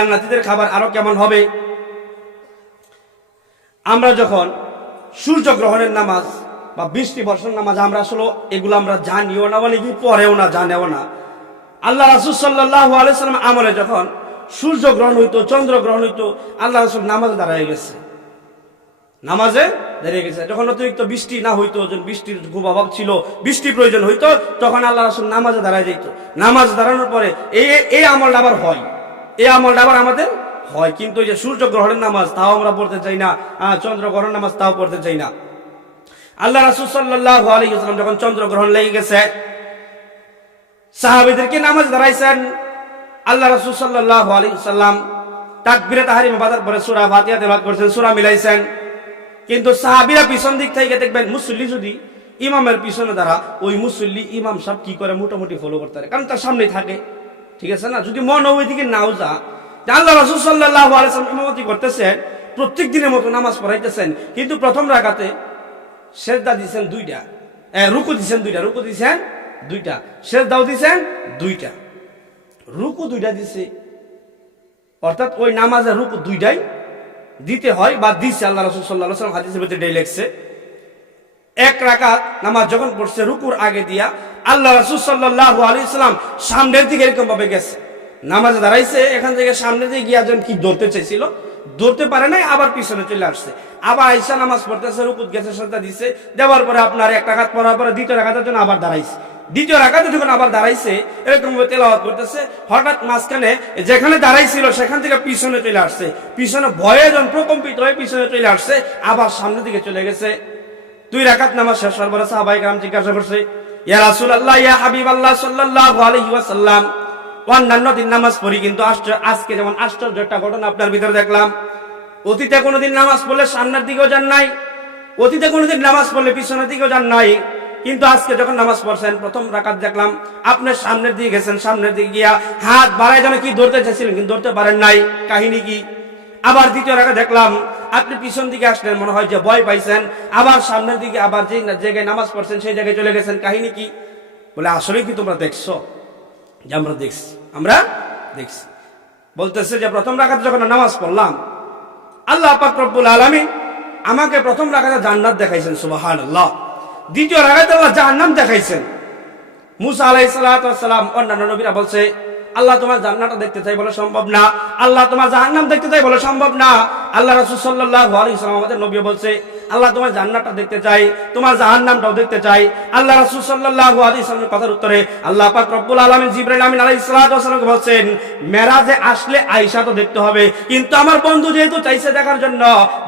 জান্নাতীদের খাবার আরও কেমন হবে? আমরা যখন সূর্য গ্রহণের নামাজ বা বৃষ্টি বর্ষণ নামাজ আমরা আসলে এগুলো আমরা জানিও না মানে কি পড়েও না, জানেও না। আল্লাহ রাসুল সাল্লাহ আলাইসালাম আমলে যখন সূর্য গ্রহণ হইতো চন্দ্র গ্রহণ হইতো, আল্লাহ রাসুল নামাজ দাঁড়ায় গেছে। নামাজে দাঁড়িয়ে গেছে। যখন অতিরিক্ত বৃষ্টি না হইতো, যখন বৃষ্টির খুব অভাব ছিল, বৃষ্টি প্রয়োজন হইতো, তখন আল্লাহ রাসুল নামাজে দাঁড়ায় যেত নামাজ দাঁড়ানোর পরে এই এই আমলটা আবার হয়। এই আমলটা আবার আমাদের হয়। কিন্তু যে সূর্য গ্রহণের নামাজ, তাও আমরা পড়তে চাই না। চন্দ্র গ্রহণ নামাজ তাও পড়তে চাই না। আল্লাহ রাসুল সাল্লাহ যখন চন্দ্র গ্রহণ লেগে গেছে, সাহাবিদেরকে নামাজ দাঁড়াইছেন। আল্লাহ রাসুল সাল্লাহ আলী সাল্লাম তাকবিরে তাহারিমা বাজার পরে সুরা ভাতিয়া তেলাওয়াত করছেন, সুরা মিলাইছেন। কিন্তু সাহাবিরা পিছন দিক থেকে দেখবেন, মুসল্লি যদি ইমামের পিছনে দ্বারা ওই মুসল্লি ইমাম সব কি করে মোটামুটি ফলো করতে পারে? কারণ তার সামনে থাকে। ঠিক আছে না? যদি মন ওই দিকে নাও যা। আল্লাহ রসুল সাল্লাহ ইমামতি করতেছেন প্রত্যেক দিনের মতো নামাজ পড়াইতেছেন, কিন্তু প্রথম রাখাতে শেষদা দিছেন দুইটা। রুকু দিছেন দুইটা। রুকু দিছেন দুইটা। শেষদাও দিছেন দুইটা। রুকু দুইটা দিছে। অর্থাৎ ওই নামাজের রুকু দুইটাই দিতে হয় বা দিচ্ছে আল্লাহ রসুল সাল্লাহ হাদিসের ভিতরে লেখছে। এক রাকাত নামাজ যখন পড়ছে, রুকুর আগে দিয়া আল্লাহ রসুল সাল্লাহ আলী ইসলাম সামনের দিকে এরকম ভাবে গেছে। নামাজে দাঁড়াইছে, এখান থেকে সামনে দিকে গিয়া যখন কি ধরতে চাইছিল ধরতে পারে নাই, আবার পিছনে চলে আসছে। আবার আইসা নামাজ পড়তেছে, রুকুত গেছে, সাজদা দিছে, দেওয়ার পরে আপনার এক রাকাত পড়ার পরে দ্বিতীয় রাকাতের জন্য আবার দাঁড়াইছে। দ্বিতীয় রাকাতে যখন আবার দাঁড়াইছে, এরকম তেলাওয়াত করতেছে, হঠাৎ মাঝখানে যেখানে দাঁড়াইছিল, সেখান থেকে পিছনে চলে আসছে। পিছনে ভয়ে যখন প্রকম্পিত হয়ে পিছনে চলে আসছে, আবার সামনের দিকে চলে গেছে। দুই রাকাত নামাজ শেষ হওয়ার পরে সাহাবাই কালাম জিজ্ঞাসা করছে ইয়া রাসূলুল্লাহ, ইয়া হাবিবাল্লাহ সাল্লাল্লাহু আলাইহি ওয়াসাল্লাম। অন্যান্য দিন নামাজ পড়ি, কিন্তু আজকে যেমন আশ্চর্য একটা ঘটনা আপনার ভিতরে দেখলাম। অতীতে কোনোদিন নামাজ পড়লে সামনের দিকেও যান নাই, অতীতে কোনোদিন নামাজ পড়লে পিছনের দিকেও যান নাই, কিন্তু আজকে যখন নামাজ পড়ছেন, প্রথম রাকাত দেখলাম আপনার সামনের দিকে গেছেন, সামনের দিকে গিয়া হাত বাড়ায় যেন কি ধরতে চাইছিলেন, কিন্তু ধরতে পারেন নাই। কাহিনী কি? আবার দ্বিতীয় রাখা দেখলাম, আপনি পিছন দিকে আসলেন, মনে হয় যে ভয় পাইছেন। আবার সামনের দিকে, আবার যে জায়গায় নামাজ পড়ছেন, সেই জায়গায় চলে গেছেন। কাহিনী কি? বলে আসলে কি তোমরা দেখছ? যে আমরা দেখছি। আমরা দেখছি। বলতেছে যে, প্রথম রাখাতে যখন নামাজ পড়লাম, আল্লাহ পাক রব্বুল আলামিন আমাকে প্রথম রাখাতে জান্নাত দেখাইছেন, সুবহানাল্লাহ। দ্বিতীয় রাখাতে আল্লাহ জাহান্নাম দেখাইছেন। মুসা আলাইহিস সালাম, অন্যান্য নবীরা বলছে আল্লাহ তোমার জান্নাটা দেখতে চাই বলে সম্ভব না। আল্লাহ তোমার জাহান্নাম দেখতে চাই বলে সম্ভব না। আল্লাহ রাসূল সাল্লাল্লাহু আলাইহি সাল্লাম আমাদের নবী বলছে, আল্লাহ তোমার জান্নাতটা দেখতে চাই তোমার জাহান্নামটাও দেখতে চাই আল্লাহ রাসূল সাল্লাল্লাহু আলাইহি কথার উত্তরে আল্লাহ পাক রব্বুল আলামিন জিবরাইল আমিন আলাইহিস সালাতু বলছেন, মেরাজে আসলে আয়েশা তো দেখতে হবে, কিন্তু আমার বন্ধু যেহেতু চাইছে দেখার জন্য,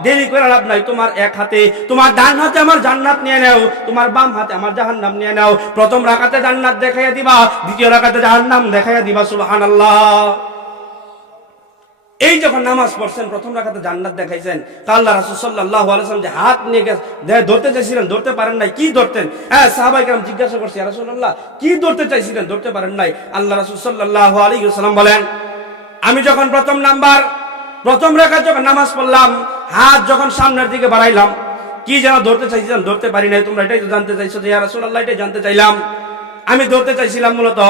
দেরি করে লাভ নাই। তোমার এক হাতে, তোমার ডান হাতে আমার জান্নাত নিয়ে নাও, তোমার বাম হাতে আমার জাহান্নাম নিয়ে নাও। প্রথম রাকাতে জান্নাত দেখাইয়া দিবা, দ্বিতীয় রাকাতে জাহান্নাম দেখাইয়া দিবা, সুবহানাল্লাহ। এই যখন নামাজ পড়ছেন, প্রথম রাখাতে জান্নাত দেখাইছেন, তা আল্লাহ রাসুসাল্লাহ আলসালাম যে হাত নিয়ে গেছে ধরতে চাইছিলেন, ধরতে পারেন নাই, কি ধরতেন হ্যাঁ সাহাবাই কালাম জিজ্ঞাসা করছি রাসুল্লাহ কি ধরতে চাইছিলেন, ধরতে পারেন নাই? আল্লাহ রাসুসাল্লাহ আলী সাল্লাম বলেন, আমি যখন প্রথম নাম্বার, প্রথম রেখা যখন নামাজ পড়লাম, হাত যখন সামনের দিকে বাড়াইলাম, কি যেন ধরতে চাইছিলাম, ধরতে পারি নাই, তোমরা এটাই তো জানতে চাইছো যে রাসুল্লাহ এটাই জানতে চাইলাম। আমি ধরতে চাইছিলাম মূলত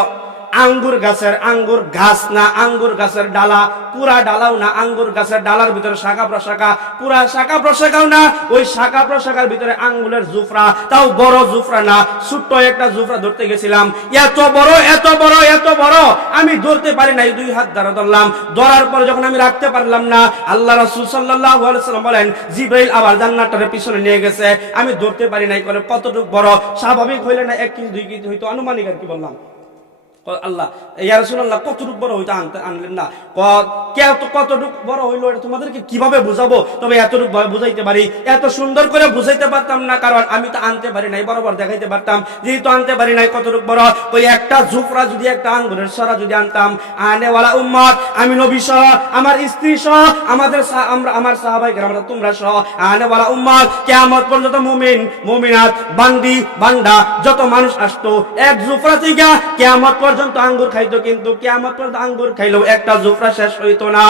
আঙ্গুর গাছের আঙ্গুর গাছ না, আঙ্গুর গাছের ডালা, পুরা ডালাও না, আঙ্গুর গাছের ডালার ভিতরে শাখা প্রশাখা, পুরা শাখা প্রশাখাও না, ওই শাখা প্রশাখার ভিতরে আঙ্গুলের জুফরা, তাও বড় জুফরা না, ছোট্ট একটা জুফরা ধরতে গেছিলাম। এত বড় এত বড় এত বড়, আমি ধরতে পারি নাই, দুই হাত দ্বারা ধরলাম। ধরার পরে যখন আমি রাখতে পারলাম না, আল্লাহ রাসূল আলাইহি সাল্লাম বলেন, জিব্রাইল আবার জান্নাতের পিছনে নিয়ে গেছে। আমি ধরতে পারি নাই, করে কতটুকু বড়, স্বাভাবিক হইলে না এক কেজি, দুই কেজি হইতো, আনুমানিক আর কি বললাম। আল্লাহ, ইয়া রাসূলুল্লাহ, কতটুকু বড় হইতো আনতে, আনলেন না? ক- কে তো বড় হইল এটা তোমাদেরকে কীভাবে বুঝাবো? তবে এতটুকু ভাবে বুঝাইতে পারি। এত সুন্দর করে বুঝাইতে পারতাম না, কারণ আমি তো আনতে পারি নাই, বরাবর দেখাইতে পারতাম। যেহেতু আনতে পারি নাই, কতটুকু বড়? ওই একটা ঝুপড়া যদি, একটা আঙ্গুরের সরা যদি আনতাম, আনেওয়ালা উম্মত, আমি নবী সহ, আমার স্ত্রী সহ, আমাদের আমরা, আমার সাহাবাই আমরা তোমরা সহ, আনেওয়ালা উম্মত, কেয়ামত পর্যন্ত মুমিন, মুমিনাত, বান্দি বান্ডা যত মানুষ আসতো, এক জুফরা থেকে কেয়ামত পর্যন্ত আঙ্গুর খাইতো কিন্তু কেয়ামত পর্যন্ত আঙ্গুর খাইলেও একটা জুফরা শেষ হইতো না।